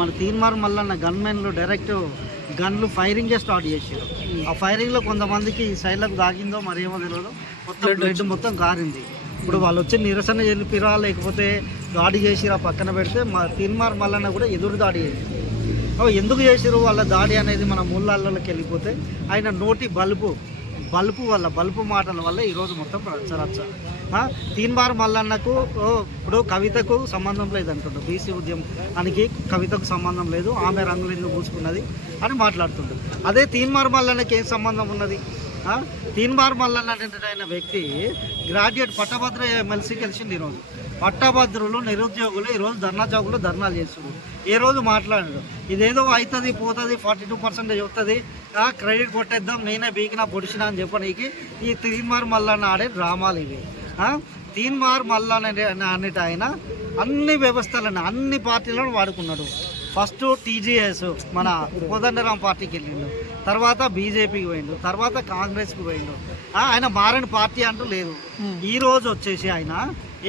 మన తీన్మార్ మల్లన్న గన్మెన్లు డైరెక్ట్ గన్లు ఫైరింగే స్టార్ట్ చేసారు ఆ ఫైరింగ్లో కొంతమందికి సైడ్లకు దాగిందో మరేమో తెలియదు మొత్తం బ్లడ్ మొత్తం కారింది. ఇప్పుడు వాళ్ళు వచ్చి నిరసన జరిపిరా లేకపోతే దాడి చేసిరా పక్కన పెడితే మా తీన్మార్ మల్లన్న కూడా ఎదురు దాడి చేసింది ఎందుకు చేసిరు వాళ్ళ దాడి అనేది మన మూలాల్లోకి వెళ్ళిపోతే ఆయన నోటి బల్బు. బల్పు వల్ల బల్పు మాటల వల్ల ఈరోజు మొత్తం రచ్చరచ్చ తీన్ తీన్మార్ మల్లన్నకు ఓ, ఇప్పుడు కవితకు సంబంధం లేదు అంటుండ్రు బీసీ ఉద్యమానికి కవితకు సంబంధం లేదు. ఆమె రంగులు ఎందుకు పూసుకున్నది అని మాట్లాడుతుండ్రు అదే తీన్మార్ మల్లన్నకి ఏం సంబంధం ఉన్నది? తీన్ తీన్మార్ మల్లన్న వ్యక్తి గ్రాడ్యుయేట్ పట్టభద్ర ఎమ్మెల్సీ గెలిచింది ఈరోజు పట్టభద్రులు నిరుద్యోగులు ఈరోజు ధర్నా చౌకులు ధర్నాలు చేస్తున్నారు. ఏ రోజు మాట్లాడారు. ఇదేదో అవుతుంది పోతుంది ఫార్టీ టూ పర్సెంటేజ్ వస్తుంది క్రెడిట్ కొట్టేద్దాం నేనే బీకినా పొడిచినా అని చెప్పడానికి ఈ తీన్మార్ మల్లన్న ఆడే డ్రామాలు ఇవి. ఆ, తీన్మార్ మల్లన్న అనే అనేట ఆయన అన్ని వ్యవస్థలను అన్ని పార్టీలను వాడుకున్నాడు. ఫస్ట్ టీజీఎస్ మన కోదండరాం పార్టీకి వెళ్ళిండు. తర్వాత బీజేపీకి పోయిండు. తర్వాత కాంగ్రెస్కి పోయిండు. ఆయన మారని పార్టీ అంటూ లేదు. ఈ రోజు వచ్చేసి ఆయన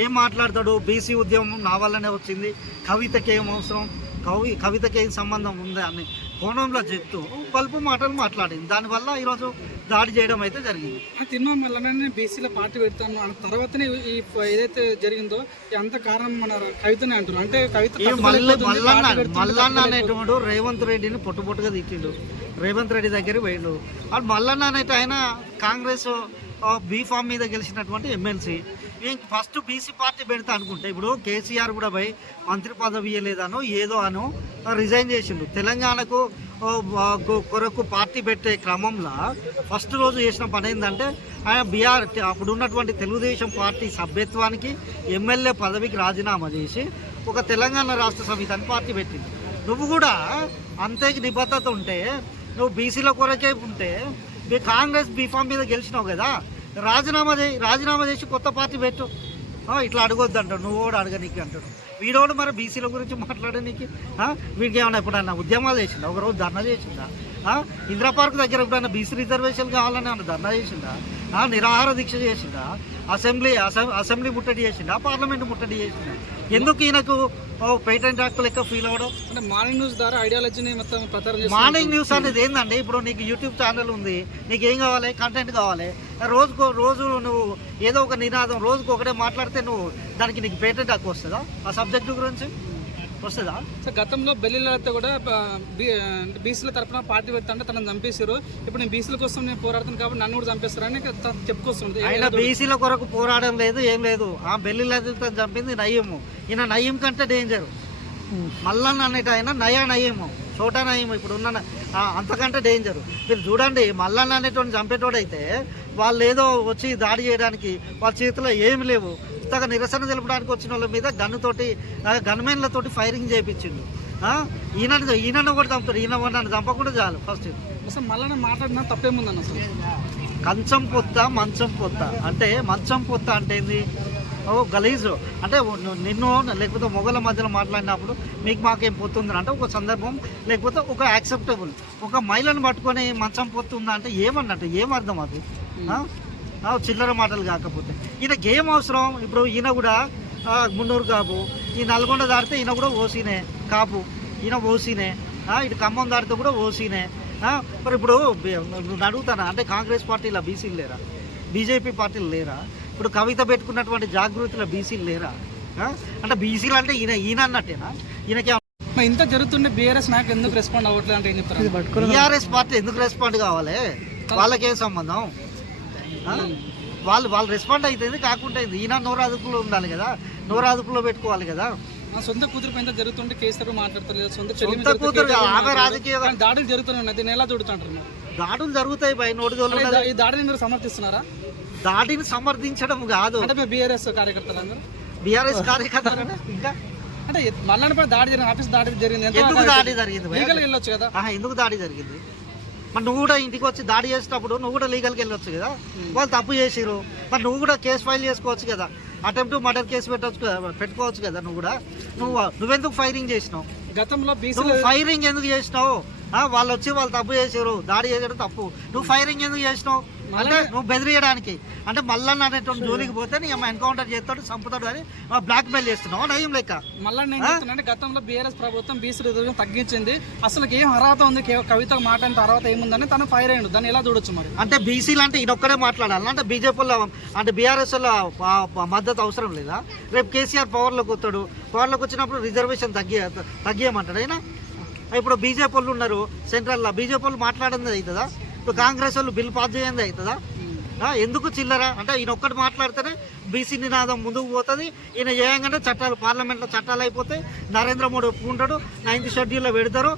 ఏం మాట్లాడతాడు? బీసీ ఉద్యమం నా వల్లనే వచ్చింది. కవితకి ఏం అవసరం? కవి కవితకి ఏం సంబంధం ఉందా అని కోణంలో చెప్తూ బల్పు మాటలు మాట్లాడింది. దానివల్ల ఈరోజు దాడి చేయడం అయితే జరిగింది. తిన్నా మళ్ళీ బీసీలో పార్టీ పెడతాను అన్న తర్వాతనే ఈ ఏదైతే జరిగిందో అంత కారణం మన కవితనే అంటున్నారు. అంటే కవిత మల్లన్న. అనేటువంటి రేవంత్ రెడ్డిని పొట్టు పొట్టుగా తిట్టిండు. రేవంత్ రెడ్డి దగ్గరికి పోయిండు. వాళ్ళు మల్లన్న అనేటి ఆయన కాంగ్రెస్ బీ ఫామ్ మీద గెలిచినటువంటి ఎమ్మెల్సీ. నేను ఫస్ట్ బీసీ పార్టీ పెడతా అనుకుంటే. ఇప్పుడు కేసీఆర్ కూడా పోయి మంత్రి పదవి ఇవ్వలేదనో ఏదో అనో రిజైన్ చేసిండు. తెలంగాణకు కొరకు పార్టీ పెట్టే క్రమంలో ఫస్ట్ రోజు చేసిన పని ఏంటంటే ఆయన బీఆర్ అప్పుడు ఉన్నటువంటి తెలుగుదేశం పార్టీ సభ్యత్వానికి ఎమ్మెల్యే పదవికి రాజీనామా చేసి ఒక తెలంగాణ రాష్ట్ర సమితిని పార్టీ పెట్టింది నువ్వు కూడా అంతే నిబద్ధత ఉంటే నువ్వు బీసీల కొరకే ఉంటే మీ కాంగ్రెస్ బీఫామ్ మీద గెలిచినావు కదా. రాజీనామా చేయి రాజీనామా చేసి కొత్త పార్టీ పెట్టు. ఇట్లా అడగొద్దు అంటాడు. నువ్వు కూడా అడగనీకి అంటాడు. వీడోడు మరి బీసీల గురించి మాట్లాడనీకి వీడికి ఏమైనా ఎప్పుడన్నా ఉద్యమాలు చేసిందా ఒకరోజు ధర్నా చేసిందా ఇందిరా పార్క్ దగ్గర ఎప్పుడైనా బీసీ రిజర్వేషన్ కావాలని ఏమన్నా ధర్నా చేసిందా ఆ, నిరాహార దీక్ష చేసిందా అసెంబ్లీ అసెం- అసెంబ్లీ ముట్టడి చేసిందా పార్లమెంట్ ముట్టడి చేసిందా ఎందుకు ఈయనకు పేటెంట్ యాక్ట్ లెక్క ఫీల్ అవ్వడం? అంటే మార్నింగ్ న్యూస్ ద్వారా ఐడియాలజీని మొత్తం ప్రచారం. మార్నింగ్ న్యూస్ అనేది ఏందండి? ఇప్పుడు నీకు యూట్యూబ్ ఛానల్ ఉంది నీకు ఏం కావాలి? కంటెంట్ కావాలి. రోజుకో రోజు నువ్వు ఏదో ఒక నినాదం రోజుకు ఒకటే మాట్లాడితే నువ్వు దానికి నీకు పేటెంట్ హక్కు వస్తుందా? ఆ సబ్జెక్టు గురించి? వస్తుందా? సో గతంలో బెల్లిలతో కూడా బీసీల తరపున పార్టీ పెడతా తనని చంపేశారు. ఇప్పుడు నేను బీసీల కోసం నేను పోరాడుతాను కాబట్టి నన్ను కూడా చంపేస్తారని చెప్పుకొస్తుంది. ఆయన బీసీల కొరకు పోరాడడం లేదు ఏం లేదు. ఆ బెల్లి లలిత చంపింది నయ్యము ఈయన నయ్యం కంటే డేంజర్ మల్లన్న అనేటి ఆయన నయ నయము. చోటా నయము. ఇప్పుడు ఉన్న అంతకంటే డేంజర్ మీరు చూడండి మల్లన్న అనేటువంటి చంపేటోడైతే వాళ్ళు ఏదో వచ్చి దాడి చేయడానికి వాళ్ళ చేతిలో ఏమి లేవు. ఇంతగా నిరసన తెలపడానికి వచ్చిన వాళ్ళ మీద గన్నుతోటి గన్మెన్లతోటి ఫైరింగ్ చేయించిండు ఈయన ఈయనను కూడా చంపుతాడు. ఈయన నన్ను చంపకుండా చాలు ఫస్ట్ అసలు మళ్ళీ మాట్లాడినా తప్పేముందన్న అసలు? కంచం పొత్త మంచం పొత్త. అంటే మంచం పొత్త అంటే ఏంది? ఓ గలీజు. అంటే నిన్ను లేకపోతే మొగల మధ్యలో మాట్లాడినప్పుడు మీకు మాకేం పొత్తుంది అంటే ఒక సందర్భం లేకపోతే ఒక యాక్సెప్టబుల్ ఒక మహిళను పట్టుకొని మంచం పొత్తుందా అంటే ఏమన్నట్టు? ఏం అర్థం అది? చిల్లర మాటలు కాకపోతే. ఈయనకి ఏం అవసరం. ఇప్పుడు ఈయన కూడా మున్నూరు కాపు. ఈ నల్గొండ దాటితే ఈయన కూడా ఓసీనే కాపు. ఈయన ఓసీనే. ఇటు ఖమ్మం దాటితే కూడా ఓసీనే. మరి ఇప్పుడు అడుగుతానా? అంటే కాంగ్రెస్ పార్టీలో బీసీలు లేరా? బీజేపీ పార్టీలు లేరా? ఇప్పుడు కవిత పెట్టుకున్నటువంటి జాగృతిలో బీసీలు లేరా? అంటే బీసీలు అంటే ఈయన ఈయన అన్నట్టేనా? ఈయనకి ఇంత జరుగుతుంటే బీఆర్ఎస్ నాకు ఎందుకు రెస్పాండ్ అవ్వట్లేదు అంటే ఏం చెప్తారు? టీఆర్ఎస్ పార్టీ ఎందుకు రెస్పాండ్ కావాలి? వాళ్ళకేం సంబంధం? వాళ్ళు వాళ్ళు రెస్పాండ్ అవుతుంది కాకుండా. ఈయన నోరు అదుపులో ఉండాలి కదా. నోరు అదుపులో పెట్టుకోవాలి కదా. సొంత కూతురు పైన జరుగుతుంటే కేసీఆర్ మాట్లాడతలేదు సొంత కూతురు ఆమె. రాజకీయ దాడులు జరుగుతున్నాయి దీన్ని ఎలా చూడుతుంటారు? దాడులు జరుగుతాయి బై నోటి. ఈ దాడిని మీరు సమర్థిస్తున్నారా? దాడిని సమర్థించడం కాదు. అంటే బీఆర్ఎస్ కార్యకర్తలు అందరూ? బీఆర్ఎస్ కార్యకర్తలు ఇంకా అంటే మళ్ళీ పై దాడి జరిగింది ఆఫీస్ దాడి జరిగింది ఎందుకు దాడి జరిగింది ఎందుకు దాడి జరిగింది? మరి నువ్వు కూడా ఇంటికి వచ్చి దాడి చేసేటప్పుడు నువ్వు కూడా లీగల్కి వెళ్ళొచ్చు కదా? వాళ్ళు తప్పు చేసిరు మరి నువ్వు కూడా కేసు ఫైల్ చేసుకోవచ్చు కదా? అటెంప్ట్ మర్డర్ కేసు పెట్టవచ్చు కదా- పెట్టుకోవచ్చు కదా నువ్వు కూడా? నువ్వు నువ్వెందుకు ఫైరింగ్ చేసినావు? గతంలో నువ్వు ఫైరింగ్ ఎందుకు చేసినావు? వాళ్ళు వచ్చి వాళ్ళు తప్పు చేసారు దాడి చేయడం తప్పు. నువ్వు ఫైరింగ్ ఎందుకు చేసినావు? అంటే నువ్వు బెదిరియడానికి. అంటే మల్లన్న అనేటువంటి జోలికి పోతే నీ అమ్మ ఎన్కౌంటర్ చేస్తాడు చంపుతాడు అని బ్లాక్ మెయిల్ చేస్తున్నావు. నయం లెక్క మళ్ళీ నేను చెప్తున్నాను గతంలో బీఆర్ఎస్ ప్రభుత్వం బీసీ రిజర్వేషన్ తగ్గించింది. అసలు ఏం అర్హత ఉంది? కే- కవితకు మాట అంటే అర్హత ఏముందని తను ఫైర్ అయ్యిండు. దాన్ని ఎలా చూడొచ్చు మరి? అంటే బీసీలు అంటే ఈయనొక్కడే మాట్లాడాలి. అంటే బీజేపీలో అంటే బీఆర్ఎస్ మద్దతు అవసరం లేదా? రేపు కేసీఆర్ పవర్లోకి వస్తాడు. పవర్లోకి వచ్చినప్పుడు రిజర్వేషన్ తగ్గి తగ్గియమంటాడు. అయినా? ఇప్పుడు బీజేపీ వాళ్ళు ఉన్నారు సెంట్రల్లో బీజేపీ వాళ్ళు మాట్లాడింది అవుతుందా? ఇప్పుడు కాంగ్రెస్ వాళ్ళు బిల్ పాస్ చేయండి అవుతుందా? ఆ, ఎందుకు చిల్లర? అంటే ఈయన ఒక్కటి మాట్లాడితేనే బీసీ నినాదం ముందుకు పోతుంది. ఈయన చేయంగానే చట్టాలు పార్లమెంట్లో చట్టాలు అయిపోతాయి. నరేంద్ర మోడీ ఒప్పుకుంటాడు నైన్త్ షెడ్యూల్లో పెడతారు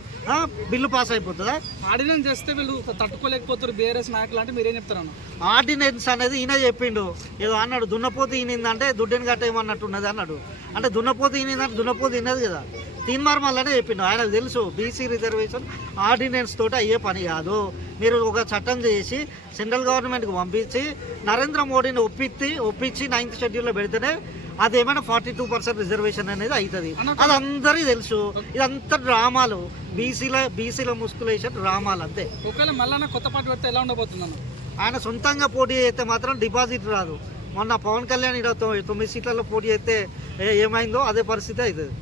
బిల్లు పాస్ అయిపోతుందా? ఆర్డినెన్స్ చేస్తే వీళ్ళు తట్టుకోలేకపోతారు బీఆర్ఎస్ నాయకులు అంటే మీరేం చెప్తారన్న? ఆర్డినెన్స్ అనేది ఈయన చెప్పిండు. ఏదో అన్నాడు దున్నపోతు ఈనిందంటే దుడ్డని కట్టేయమన్నట్టు ఉన్నది అన్నాడు. అంటే దున్నపోతు ఈనిందంటే దున్నపోతు తిన్నది కదా. తీన్మార్మల్లనే చెప్పిండు. ఆయనకు తెలుసు బీసీ రిజర్వేషన్ ఆర్డినెన్స్ తోటి అయ్యే పని కాదు. మీరు ఒక చట్టం చేసి సెంట్రల్ గవర్నమెంట్కి పంపించి నరేంద్ర మోడీని ఒప్పించి ఒప్పించి నైన్త్ షెడ్యూల్లో పెడితేనే అదేమైనా ఫార్టీ టూ పర్సెంట్ రిజర్వేషన్ అనేది అవుతుంది. అది అందరికీ తెలుసు. ఇదంతా డ్రామాలు. బీసీల బీసీల ముస్కులేషన్ డ్రామాలు అంతే. ఒకవేళ మళ్ళీ కొత్త పార్టీ పెడితే ఎలా ఉండబోతుందన్న? ఆయన సొంతంగా పోటీ అయితే మాత్రం డిపాజిట్ రాదు. మొన్న పవన్ కళ్యాణ్ ఇక్కడ తొమ్మిది సీట్లలో పోటీ అయితే ఏమైందో అదే పరిస్థితి అవుతుంది.